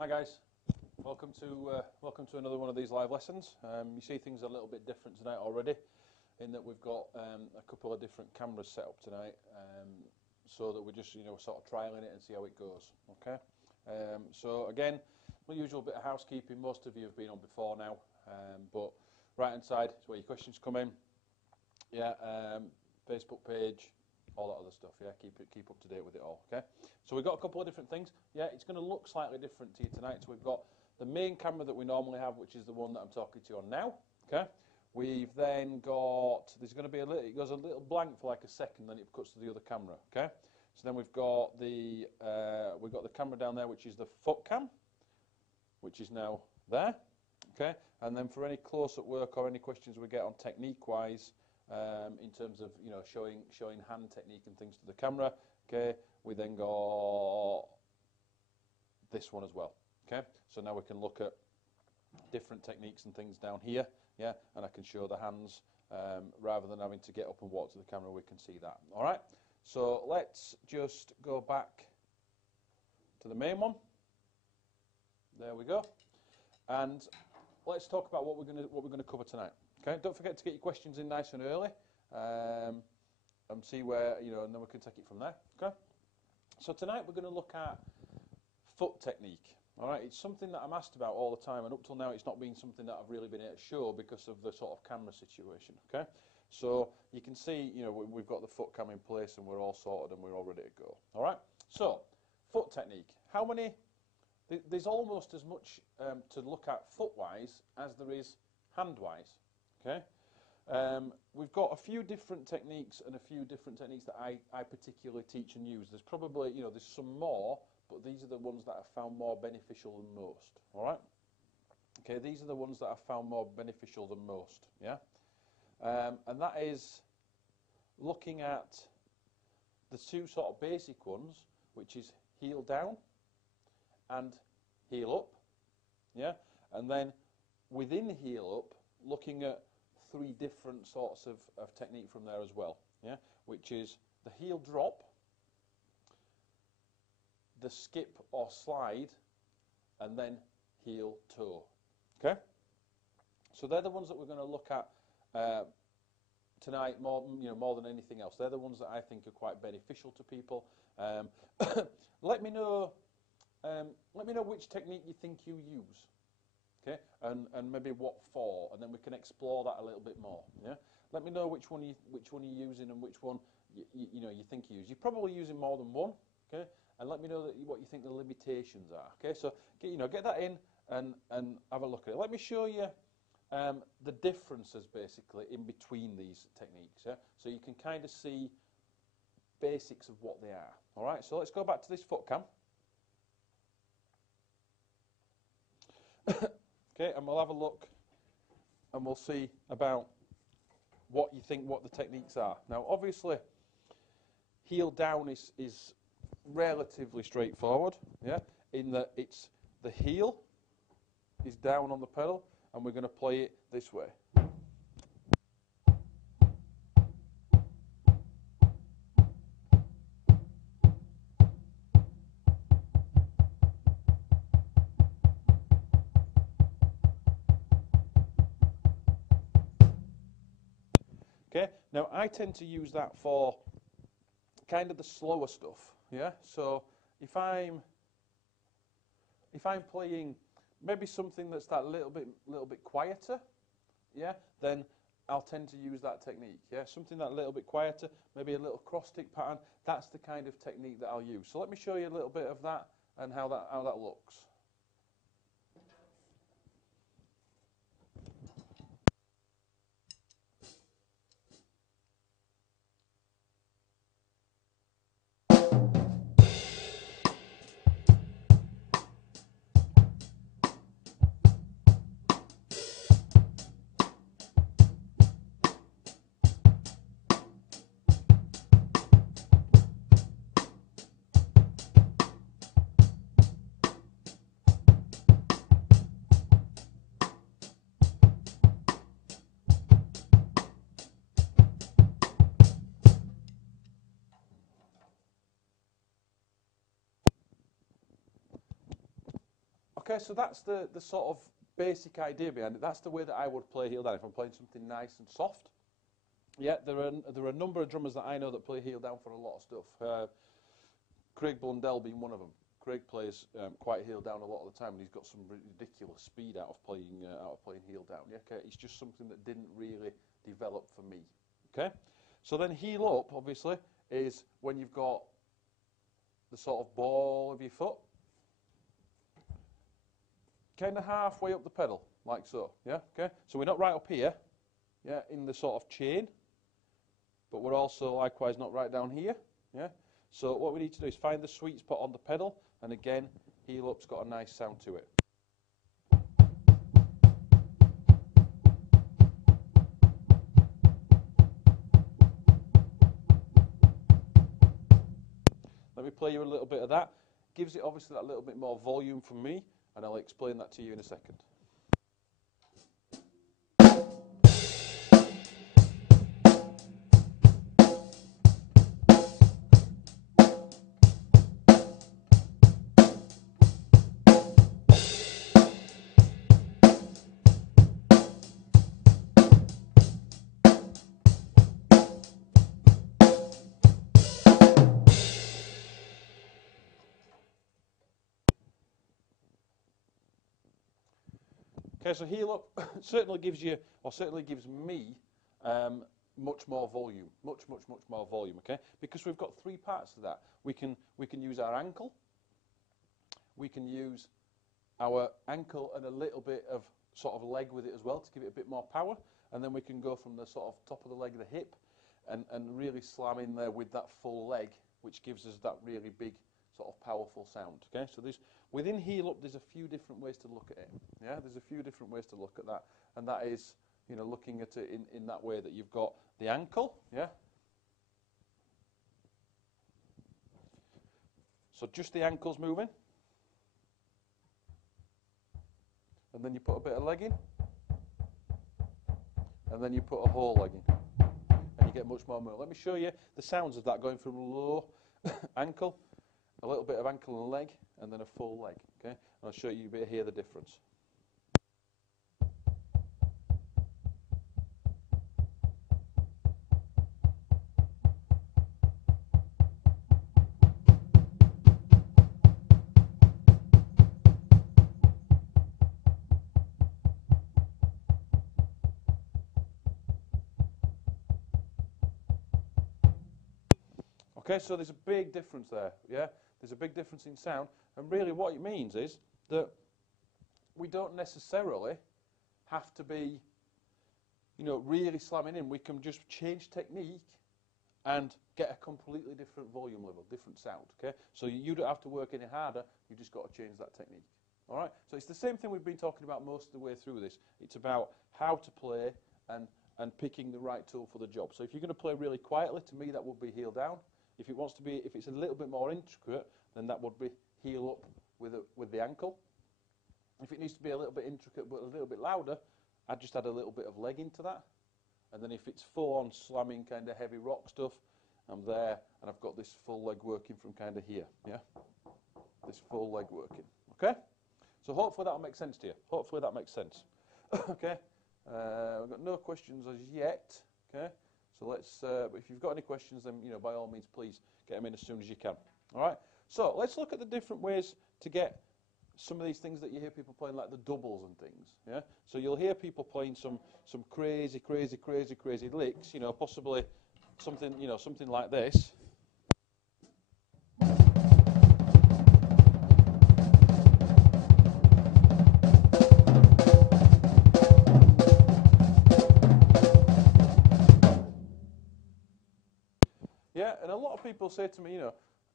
Hi guys, welcome to another one of these live lessons. You see things are a little bit different tonight already, in that we've got a couple of different cameras set up tonight, so that we're just sort of trialing it and see how it goes. Okay. So again, the usual bit of housekeeping. Most of you have been on before now, but right hand side is where your questions come in. Yeah, Facebook page, all that other stuff. Yeah, keep up to date with it all. Okay. So we've got a couple of different things. Yeah, it's going to look slightly different to you tonight. So we've got the main camera that we normally have, which is the one that I'm talking to you on now. Okay. We've then got, there's going to be it goes a little blank for like a second, then it cuts to the other camera. Okay. So then we've got the camera down there, which is the foot cam, which is now there. Okay. And then for any close-up work or any questions we get on technique-wise, in terms of showing hand technique and things to the camera, okay, we then got this one as well. Okay, so now we can look at different techniques and things down here, yeah, and I can show the hands rather than having to get up and walk to the camera. We can see that. All right, so let's just go back to the main one. There we go, and let's talk about what we're going to cover tonight. Okay, don't forget to get your questions in nice and early, and see where and then we can take it from there. Okay. So tonight we're going to look at foot technique. All right, it's something that I'm asked about all the time, and up till now it's not been something that I've really been able to show because of the sort of camera situation. Okay, so you can see, we've got the foot cam in place and we're all sorted and we're all ready to go. All right, so foot technique. How many? There's almost as much to look at foot-wise as there is hand-wise. Okay, we've got a few different techniques and a few different techniques that I particularly teach and use. There's probably, there's some more, but these are the ones that I've found more beneficial than most. All right. Okay, these are the ones that I've found more beneficial than most. Yeah, and that is looking at the two sort of basic ones, which is heel down and heel up. Yeah, and then within heel up, looking at three different sorts of technique from there as well, yeah, which is the heel drop, the skip or slide, and then heel toe. Okay, so they're the ones that we're going to look at tonight more than anything else. They're the ones that I think are quite beneficial to people. Let me know which technique you think you use. Okay, and maybe what for, and then we can explore that a little bit more. Yeah, let me know which one you're using and which one you think you use. You're probably using more than one. Okay, and let me know what you think the limitations are. Okay, so get that in and have a look at it. Let me show you the differences basically in between these techniques. Yeah, so you can kind of see basics of what they are. All right, so let's go back to this foot cam. Okay, and we'll have a look and we'll see about what you think what the techniques are. Now, obviously, heel down is relatively straightforward, yeah, in that it's the heel is down on the pedal and we're going to play it this way. Okay, now I tend to use that for kind of the slower stuff, yeah. So if I'm playing maybe something that's that little bit quieter, yeah, then I'll tend to use that technique, yeah. Something that little bit quieter, maybe a little cross stick pattern. That's the kind of technique that I'll use. So let me show you a little bit of that and how that looks. Okay, so that's the sort of basic idea behind it. That's the way that I would play heel down if I'm playing something nice and soft. Yeah, there are a number of drummers that I know that play heel down for a lot of stuff. Craig Blundell being one of them. Craig plays quite heel down a lot of the time, and he's got some ridiculous speed out of playing heel down. Yeah, okay, it's just something that didn't really develop for me. Okay, so then heel up obviously is when you've got the sort of ball of your foot kind of halfway up the pedal, like so. Yeah, okay. So we're not right up here, yeah, in the sort of chain, but we're also likewise not right down here. Yeah. So what we need to do is find the sweet spot on the pedal, and again, heel up's got a nice sound to it. Let me play you a little bit of that. Gives it obviously that little bit more volume from me, and I'll explain that to you in a second. Okay, so heel up certainly gives you, or certainly gives me, much more volume, much more volume. Okay, because we've got three parts to that. We can use our ankle. We can use our ankle and a little bit of sort of leg with it as well to give it a bit more power, and then we can go from the sort of top of the leg, the hip, and really slam in there with that full leg, which gives us that really big sort of powerful sound. Okay, so within heel up, there's a few different ways to look at it. Yeah, there's a few different ways to look at that, and that is, you know, looking at it in that way that you've got the ankle. Yeah. So just the ankle's moving, and then you put a bit of leg in, and then you put a whole leg in, and you get much more movement. Let me show you the sounds of that going from low ankle, a little bit of ankle and leg, and then a full leg. Okay, and I'll show you a bit here the difference. Okay, so there's a big difference there, yeah? There's a big difference in sound, and really what it means is that we don't necessarily have to be, you know, really slamming in. We can just change technique and get a completely different volume level, different sound, okay? So you don't have to work any harder, you just got to change that technique, all right? So it's the same thing we've been talking about most of the way through this. It's about how to play and picking the right tool for the job. So if you're going to play really quietly, to me that would be heel down. If it's a little bit more intricate, then that would be heel up with the ankle. If it needs to be a little bit intricate but a little bit louder, I'd just add a little bit of leg into that. And then if it's full-on slamming kind of heavy rock stuff, I'm there, and I've got this full leg working from kind of here, yeah? This full leg working, okay? So hopefully that'll make sense to you. Hopefully that makes sense. Okay? We've got no questions as yet, okay? So let's, if you've got any questions, then, you know, by all means, please get them in as soon as you can. All right? So let's look at the different ways to get some of these things that you hear people playing, like the doubles and things. Yeah. So you'll hear people playing some crazy licks. You know, possibly something, you know, something like this. Yeah, and a lot of people say to me, you know,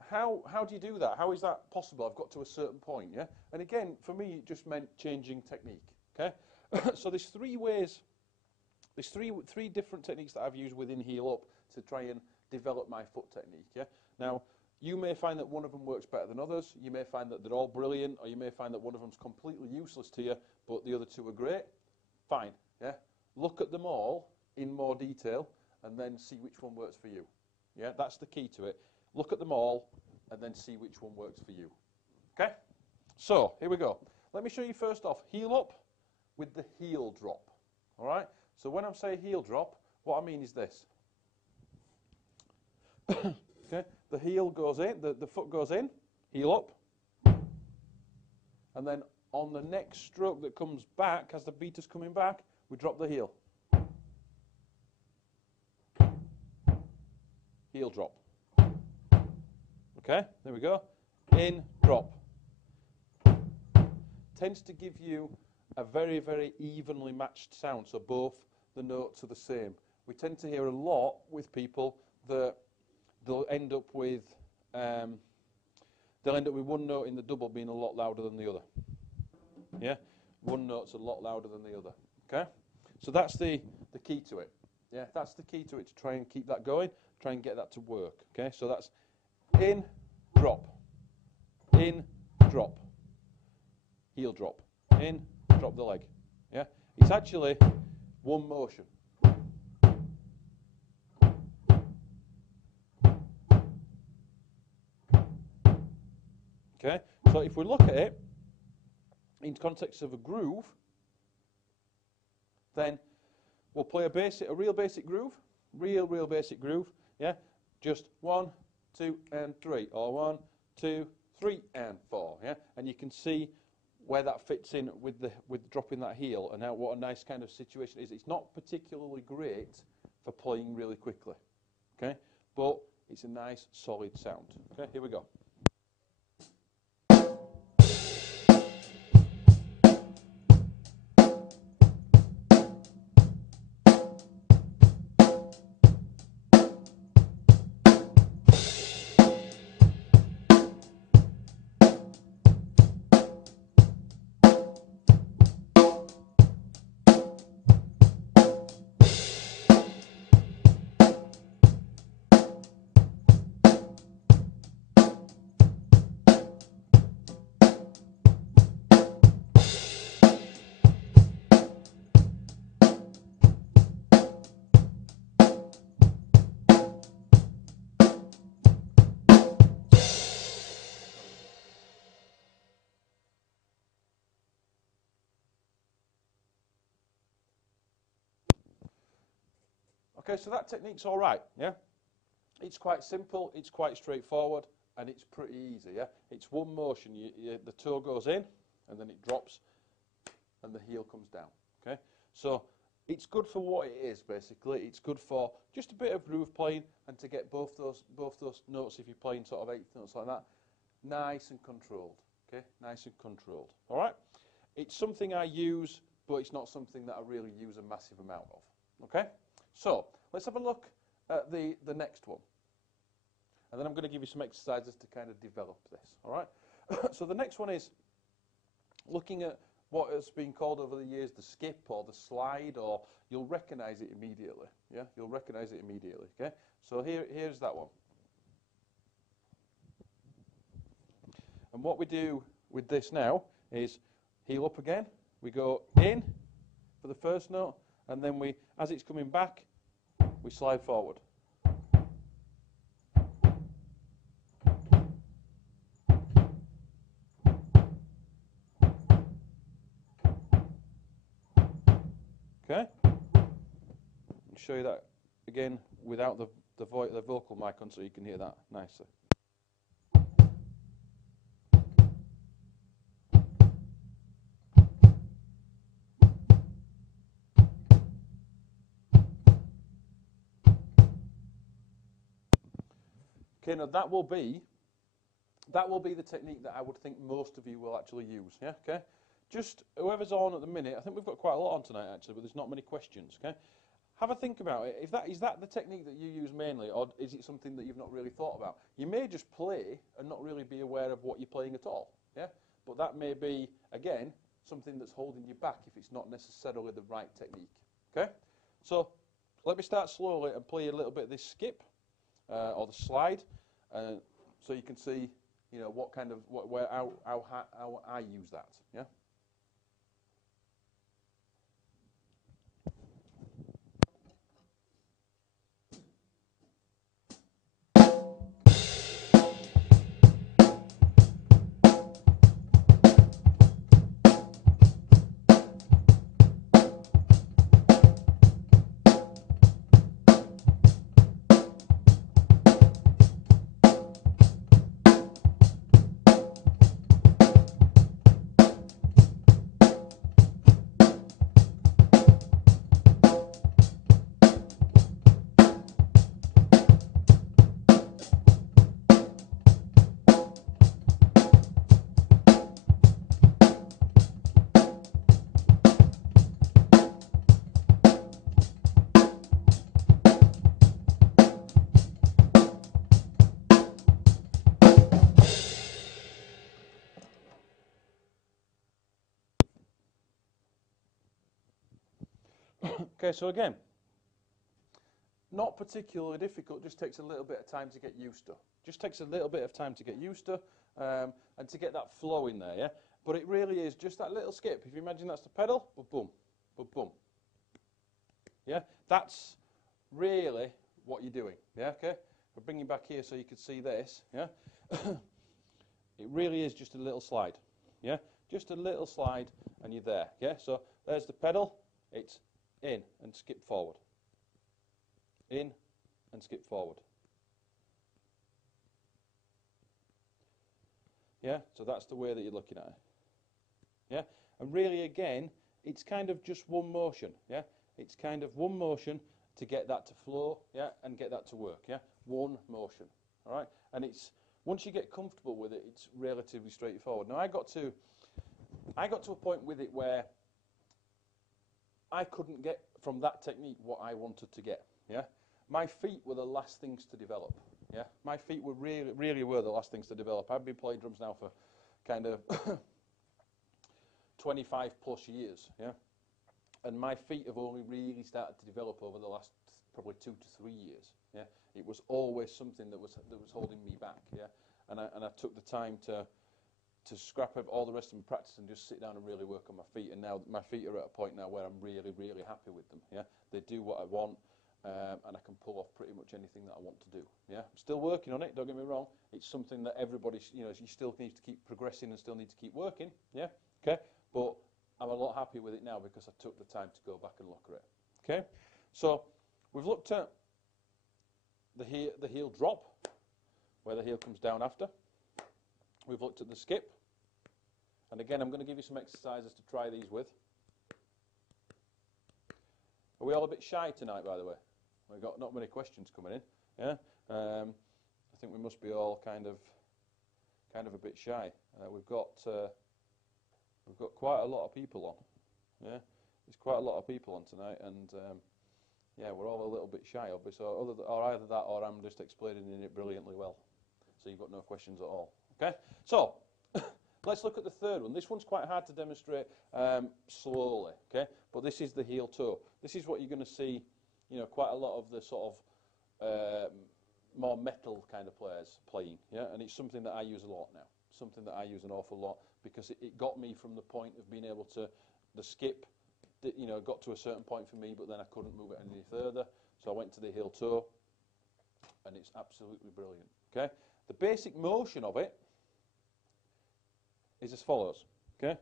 how do you do that? How is that possible? I've got to a certain point, yeah? And again, for me, it just meant changing technique, okay? So there's three ways, there's three different techniques that I've used within heel up to try and develop my foot technique, yeah? Now, you may find that one of them works better than others. You may find that they're all brilliant, or you may find that one of them's completely useless to you, but the other two are great. Fine, yeah? Look at them all in more detail, and then see which one works for you. Yeah, that's the key to it. Look at them all and then see which one works for you. Okay? So, here we go. let me show you first off heel up with the heel drop. All right? So when I say heel drop, what I mean is this. Okay, the heel goes in, the foot goes in, heel up, and then on the next stroke that comes back, as the beat is coming back, we drop the heel. Heel drop. Okay, there we go. In, drop. Tends to give you a very, very evenly matched sound, so both the notes are the same. We tend to hear a lot with people that they'll end up with one note in the double being a lot louder than the other. Yeah, one note's a lot louder than the other. Okay, so that's the key to it. Yeah, that's the key to it, to try and keep that going, try and get that to work. Okay, so that's in, drop, in, drop, heel drop, in, drop the leg. Yeah, it's actually one motion. Okay, so if we look at it in context of a groove, then we'll play a real basic groove, real basic groove. Yeah, just 1, 2, and 3, or 1, 2, 3, and 4. Yeah, and you can see where that fits in with dropping that heel, and what a nice kind of situation it is. It's not particularly great for playing really quickly. Okay, but it's a nice solid sound. Okay, here we go. Okay, so that technique's all right, yeah? It's quite simple, it's quite straightforward, and it's pretty easy, yeah? It's one motion. The toe goes in, and then it drops, and the heel comes down, okay? So it's good for what it is, basically. It's good for just a bit of groove playing, and to get both those notes, if you're playing sort of eighth notes like that, nice and controlled, okay? Nice and controlled, all right? It's something I use, but it's not something that I really use a massive amount of, okay? So let's have a look at the next one. And then I'm going to give you some exercises to kind of develop this, all right? So the next one is looking at what has been called over the years the skip or the slide, or you'll recognize it immediately, yeah? You'll recognize it immediately, okay? So here's that one. And what we do with this now is heel up again. We go in for the first note, and then as it's coming back, we slide forward. Okay? I'll show you that again without the vocal mic on, so you can hear that nicely. Okay, now that will be the technique that I would think most of you will actually use. Yeah, okay. Just whoever's on at the minute, I think we've got quite a lot on tonight actually, but there's not many questions. Okay, have a think about it. Is that the technique that you use mainly, or is it something that you've not really thought about? You may just play and not really be aware of what you're playing at all. Yeah, but that may be again something that's holding you back if it's not necessarily the right technique. Okay, so let me start slowly and play a little bit of this skip. Or the slide, so you can see, you know, what kind of how I use that. Yeah. Okay, so again, not particularly difficult, just takes a little bit of time to get used to. Just takes a little bit of time to get used to and to get that flow in there, yeah? But it really is just that little skip. If you imagine that's the pedal, boom, boom, boom. Yeah, that's really what you're doing, yeah, okay? We'll bring you back here so you can see this, yeah? It really is just a little slide, yeah? Just a little slide and you're there, yeah? So there's the pedal, it's in and skip forward. In and skip forward. Yeah, so that's the way that you're looking at it. Yeah, and really again, it's kind of just one motion, yeah? It's kind of one motion to get that to flow, yeah, and get that to work, yeah? One motion, all right? And it's, once you get comfortable with it, it's relatively straightforward. Now I got to a point with it where I couldn't get from that technique what I wanted to get, yeah? My feet were the last things to develop, yeah? My feet were really were the last things to develop. I've been playing drums now for kind of 25 plus years, yeah? And my feet have only really started to develop over the last probably 2 to 3 years, yeah? It was always something that was holding me back, yeah? And I took the time to scrap all the rest of my practice and just sit down and really work on my feet. And now my feet are at a point now where I'm really happy with them, yeah? They do what I want. And I can pull off pretty much anything that I want to do. Yeah, I'm still working on it. Don't get me wrong. It's something that everybody, you still need to keep progressing and still need to keep working. Yeah, okay. But I'm a lot happier with it now because I took the time to go back and look at it. Okay, so we've looked at the heel drop, where the heel comes down after. We've looked at the skip, and again, I'm going to give you some exercises to try these with. Are we all a bit shy tonight, by the way? We've got not many questions coming in. Yeah, I think we must be all kind of a bit shy. We've got quite a lot of people on. Yeah, there's quite a lot of people on tonight, and yeah, we're all a little bit shy, obviously. Or either that, or I'm just explaining it brilliantly well. So you've got no questions at all. Okay, so let's look at the third one. This one's quite hard to demonstrate slowly. Okay, but this is the heel toe. This is what you're going to see. Quite a lot of the sort of more metal kind of players playing, yeah, and it's something that I use a lot now, something that I use an awful lot because it got me from the point of being able to, the skip, got to a certain point for me, but then I couldn't move it any further, so I went to the heel toe, and it's absolutely brilliant, okay? The basic motion of it is as follows, okay?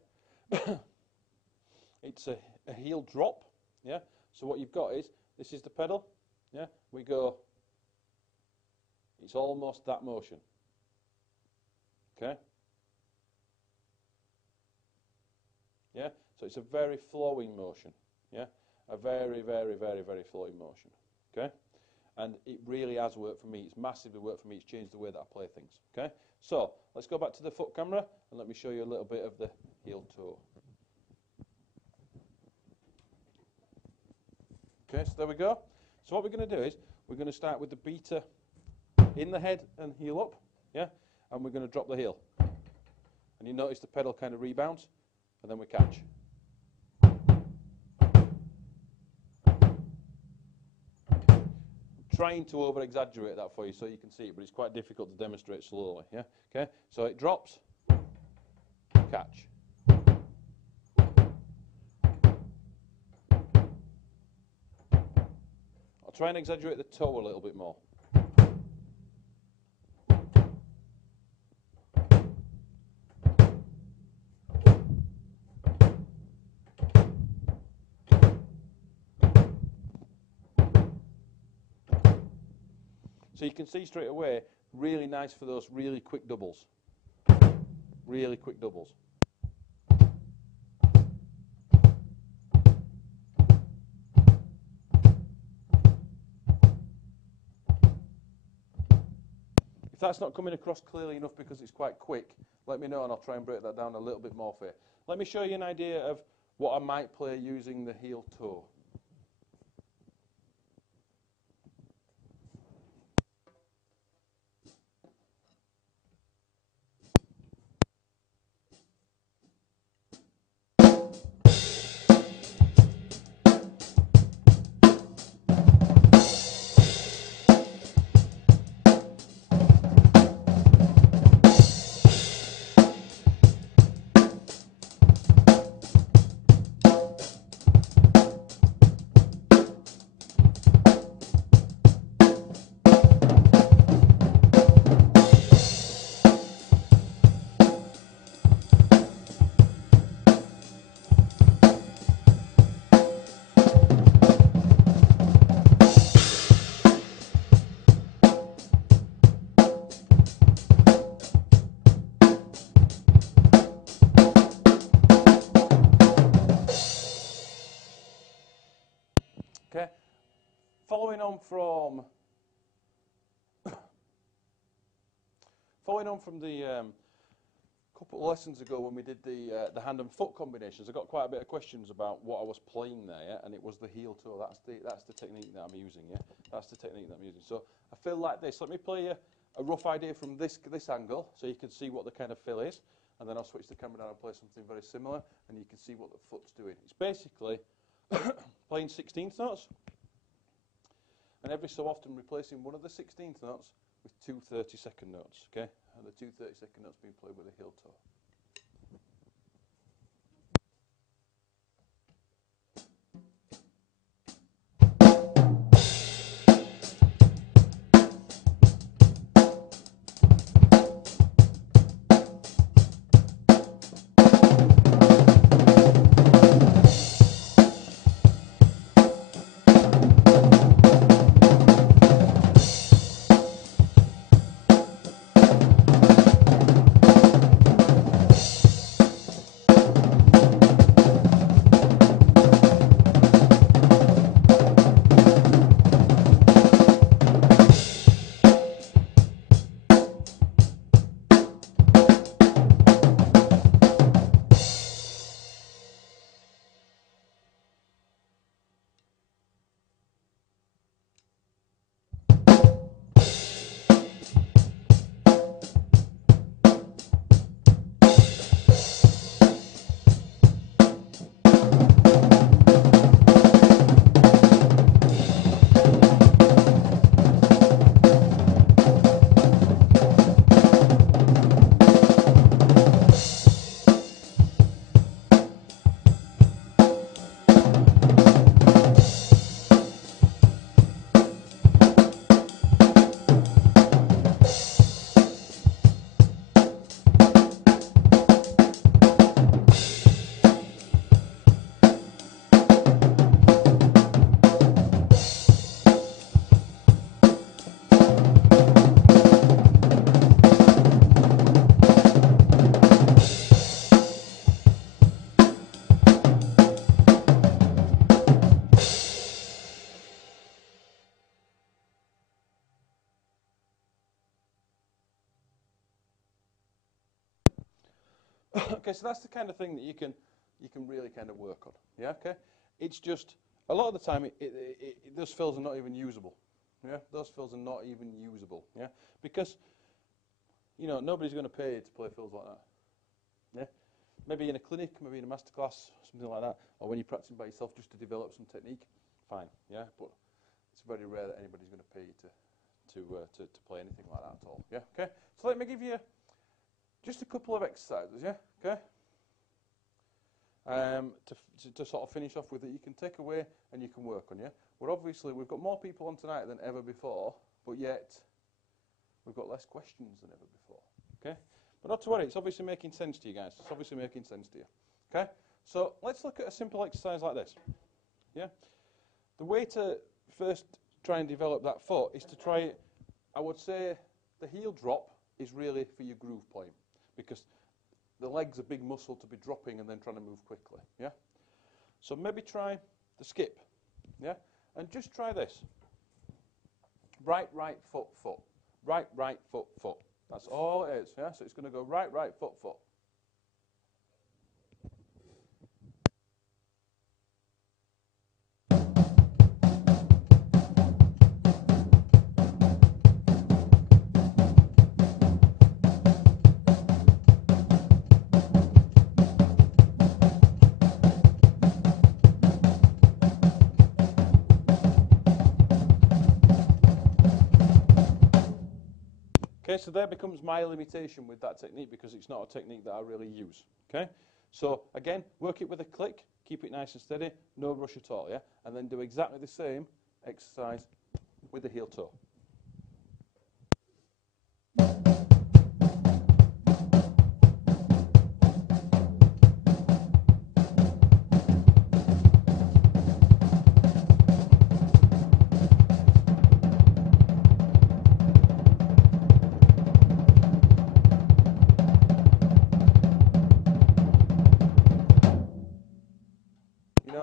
It's a heel drop, yeah, so what you've got is, this is the pedal, yeah, we go, it's almost that motion, okay? Yeah, so it's a very flowing motion, yeah, a very flowing motion, okay? And it really has worked for me, it's massively worked for me, it's changed the way that I play things, okay? So, let's go back to the foot camera and let me show you a little bit of the heel toe. Okay, so there we go. So what we're going to do is, we're going to start with the beater in the head and heel up, yeah? And we're going to drop the heel. And you notice the pedal kind of rebounds, and then we catch. I'm trying to over-exaggerate that for you so you can see it, but it's quite difficult to demonstrate slowly, yeah? Okay, so it drops, catch. Try and exaggerate the toe a little bit more. So you can see straight away, really nice for those really quick doubles. Really quick doubles. If that's not coming across clearly enough because it's quite quick, let me know and I'll try and break that down a little bit more for you. Let me show you an idea of what I might play using the heel toe. from the couple of lessons ago when we did the hand and foot combinations, I got quite a bit of questions about what I was playing there, yeah? And it was the heel toe. That's the technique that I'm using, yeah. That's the technique that I'm using. So I feel like this. Let me play you a rough idea from this angle, so you can see what the kind of fill is, and then I'll switch the camera down and play something very similar, and you can see what the foot's doing. It's basically playing 16th notes, and every so often replacing one of the 16th notes with two 30-second notes, okay? And the two 30-second notes being played with a heel toe. Okay, so that's the kind of thing that you can really kind of work on. Yeah, okay. It's just a lot of the time those fills are not even usable. Yeah, those fills are not even usable. Yeah, because nobody's going to pay you to play fills like that. Yeah, maybe in a clinic, maybe in a masterclass, something like that, or when you're practicing by yourself just to develop some technique. Fine. Yeah, but it's very rare that anybody's going to pay you to play anything like that at all. Yeah, okay. So let me give you just a couple of exercises, yeah, okay? To sort of finish off with that you can take away and you can work on, yeah? We've got more people on tonight than ever before, but yet we've got less questions than ever before, okay? But not to worry, it's obviously making sense to you guys. It's obviously making sense to you, okay? So let's look at a simple exercise like this, yeah? The way to first try and develop that foot is to try it, I would say the heel drop is really for your groove playing, because the leg's a big muscle to be dropping and then trying to move quickly, yeah? So maybe try the skip, yeah? And just try this. Right, foot, foot. Right, foot, foot. That's all it is, yeah? So it's going to go right, foot, foot. Okay, so there becomes my limitation with that technique because it's not a technique that I really use. Okay, so again, work it with a click, keep it nice and steady, no rush at all, yeah? And then do exactly the same exercise with the heel toe.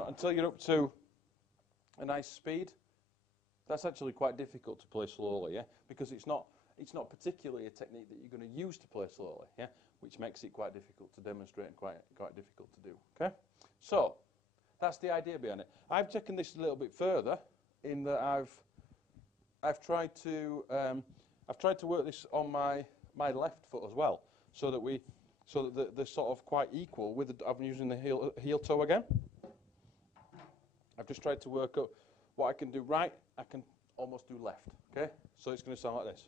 Until you're up to a nice speed, that's actually quite difficult to play slowly, yeah, because it's not particularly a technique that you're going to use to play slowly, yeah, which makes it quite difficult to demonstrate and quite difficult to do. Okay, so that's the idea behind it. I've taken this a little bit further in that I've tried to work this on my left foot as well, so that they're sort of quite equal. I'm using the heel toe again. I've just tried to work up what I can do right. I can almost do left. Okay, so it's going to sound like this.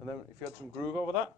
And then if you had some groove over that.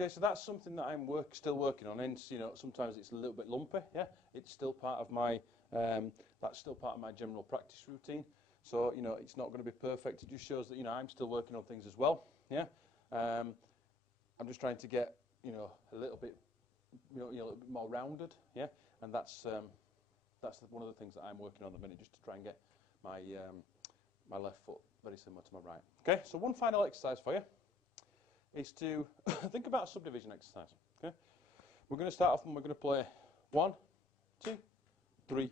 Okay, so that's something that I'm still working on. And sometimes it's a little bit lumpy. Yeah, it's still part of my that's still part of my general practice routine. So it's not going to be perfect. It just shows that I'm still working on things as well. Yeah, I'm just trying to get a little bit a little bit more rounded. Yeah, and that's one of the things that I'm working on at the minute, just to try and get my my left foot very similar to my right. Okay, so one final exercise for you is to think about a subdivision exercise. Okay, we're going to start off and we're going to play 1, 2, 3,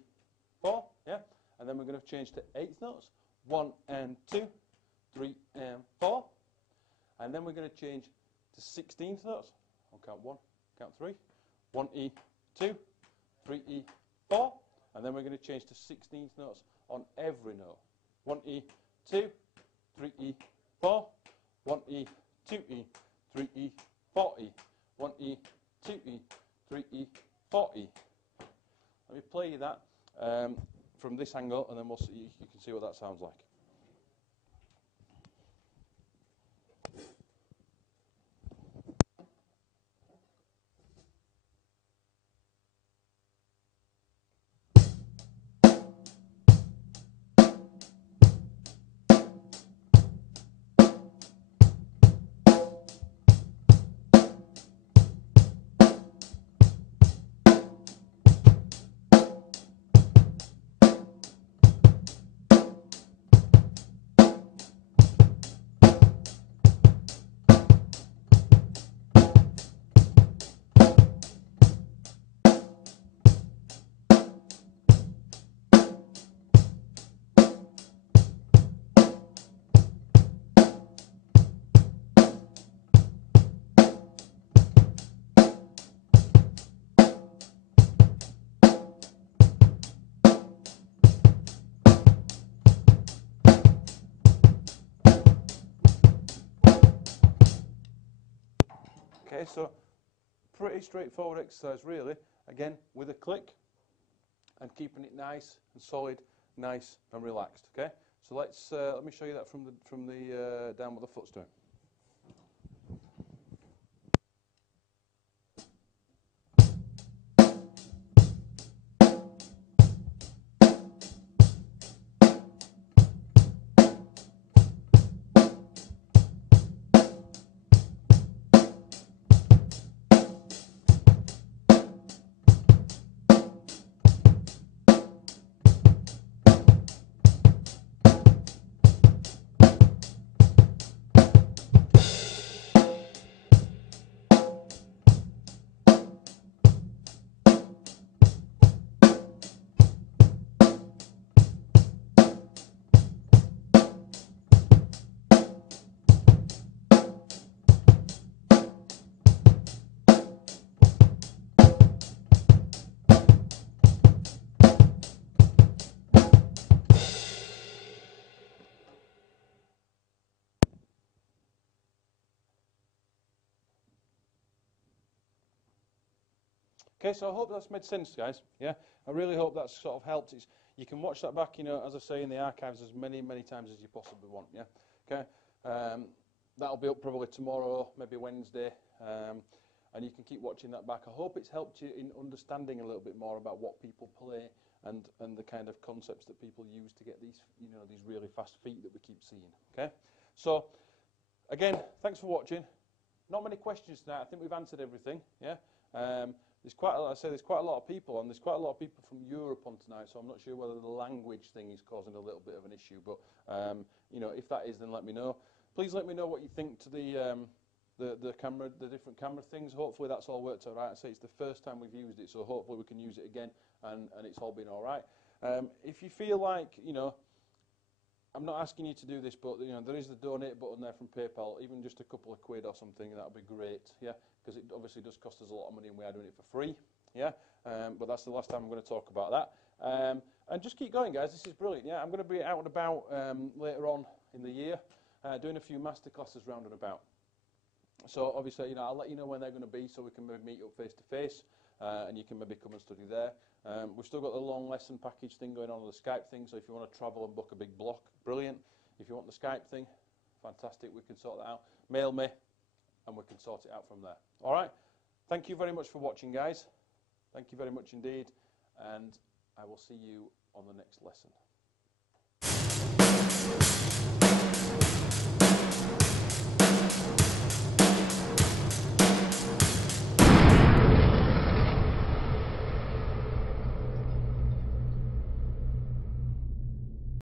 4. Yeah, and then we're going to change to eighth notes. 1 and 2, 3 and 4, and then we're going to change to 16th notes. I'll count 1, count 3. 1E, 2, 3E, 4, and then we're going to change to 16th notes on every note. 1E, 2, 3E, 4, 1E, 2E, 3E, 4E, 1E, 2E, 3E, 4E. Let me play you that from this angle, and then we'll see. You can see what that sounds like. Okay, so pretty straightforward exercise, really. Again, with a click and keeping it nice and solid, nice and relaxed. Okay, so let me show you that from the down what the foot's doing. Okay, so I hope that's made sense, guys. Yeah, I really hope that's sort of helped. You can watch that back, you know, as I say, in the archives as many times as you possibly want. Yeah, okay. That'll be up probably tomorrow, maybe Wednesday, and you can keep watching that back. I hope it's helped you in understanding a little bit more about what people play and the kind of concepts that people use to get these, you know, these really fast feet that we keep seeing. Okay, so again, thanks for watching. Not many questions tonight. I think we've answered everything. Yeah. There's quite a lot of people, and there's quite a lot of people from Europe on tonight. So I'm not sure whether the language thing is causing a little bit of an issue. But you know, if that is, then let me know. Please let me know what you think to the camera, the different camera things. Hopefully that's all worked out right. I say it's the first time we've used it, so hopefully we can use it again, and it's all been all right. If you feel like, you know, I'm not asking you to do this, but you know, there is the donate button there from PayPal. Even just a couple of quid or something, that would be great. Yeah, because it obviously does cost us a lot of money, and we are doing it for free. Yeah, but that's the last time I'm going to talk about that. And just keep going, guys. This is brilliant. Yeah, I'm going to be out and about later on in the year, doing a few masterclasses round and about. So obviously, you know, I'll let you know when they're going to be, so we can maybe meet up face to face, and you can maybe come and study there. We've still got the long lesson package thing going on with the Skype thing, so if you want to travel and book a big block, brilliant. If you want the Skype thing, fantastic, we can sort that out. Mail me, and we can sort it out from there. All right? Thank you very much for watching, guys. Thank you very much indeed, and I will see you on the next lesson.